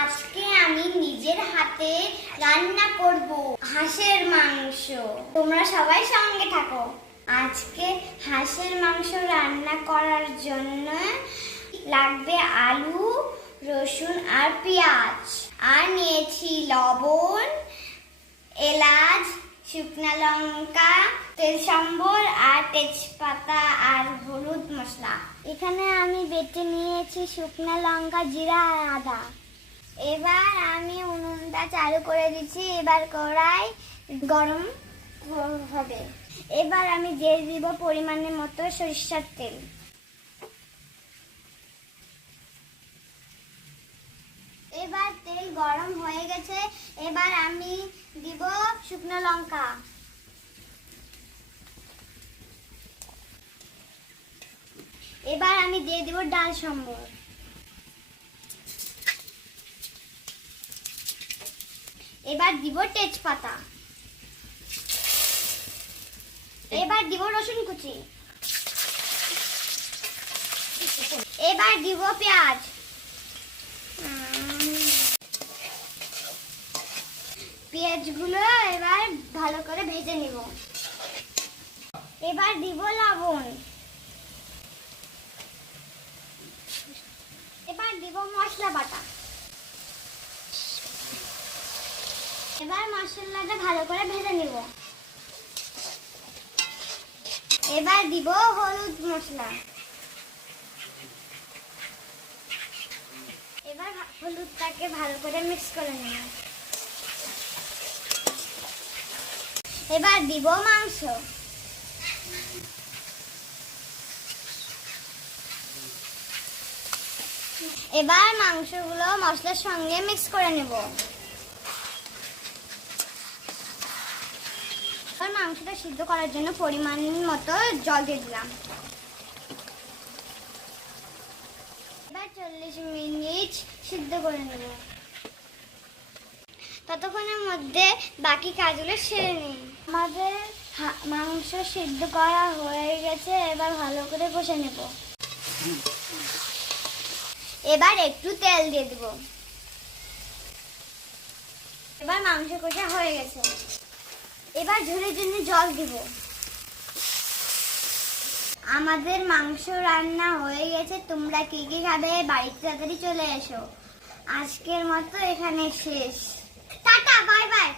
আজকে আমি নিজের হাতে রান্না করব হাঁসের মাংস। তোমরা সবাই সঙ্গে থাকো। আজকে হাঁসের মাংস রান্না করার জন্য লাগবে আলু, রসুন আর পেঁয়াজ। আর নিয়েছি লবণ, এলাচ, শুকনা লঙ্কা, তেল সম্বর আর তেজপাতা আর হলুদ মশলা। এখানে আমি বেটে নিয়েছি শুকনা লঙ্কা, জিরা আর আদা। এবার আমি উনুনটা চালু করে দিচ্ছি, এবার কড়াই গরম হবে। এবার আমি দিয়ে দিব পরিমাণের মতো সরিষার তেল। এবার তেল গরম হয়ে গেছে, এবার আমি দিব শুকনো লঙ্কা। এবার আমি দিয়ে দিব ডাল সম্বর। এবার দিব তেজপাতা। এবার দিব রসুন কুচি। এবার দিব পেঁয়াজ। পেঁয়াজগুলো এবার ভালো করে ভেজে নিব। এবার দিব লবণ। এবার দিব মশলা বাটা। এবার মশলাটা ভালো করে ভেজে নিব। এবার দিব হলুদ মশলা। এবার হলুদটাকে ভালো করে মিক্স করে নিব। এবার দিব মাংস। এবার মাংসগুলো মশলার সঙ্গে মিক্স করে নেব এবার মাংসটা সিদ্ধ করার জন্য পরিমাণ মতো জল দিয়ে দিলাম। এবার চল্লিশ মিনিট সিদ্ধ করে নেব। ততক্ষণের মধ্যে বাকি কাজগুলো সেরে নিই। আমাদের মাংস সিদ্ধ করা হয়ে গেছে, এবার ভালো করে কষে নেব। এবার একটু তেল দিয়ে দেব। এবার মাংস কষা হয়ে গেছে। এবার ঝোলের জন্য জল দিব। আমাদের মাংস রান্না হয়ে গেছে, তোমরা কি কি খাবে? বাড়িতে তাড়াতাড়ি চলে এসো। আজকের মতো এখানে শেষ। Tata, bye bye.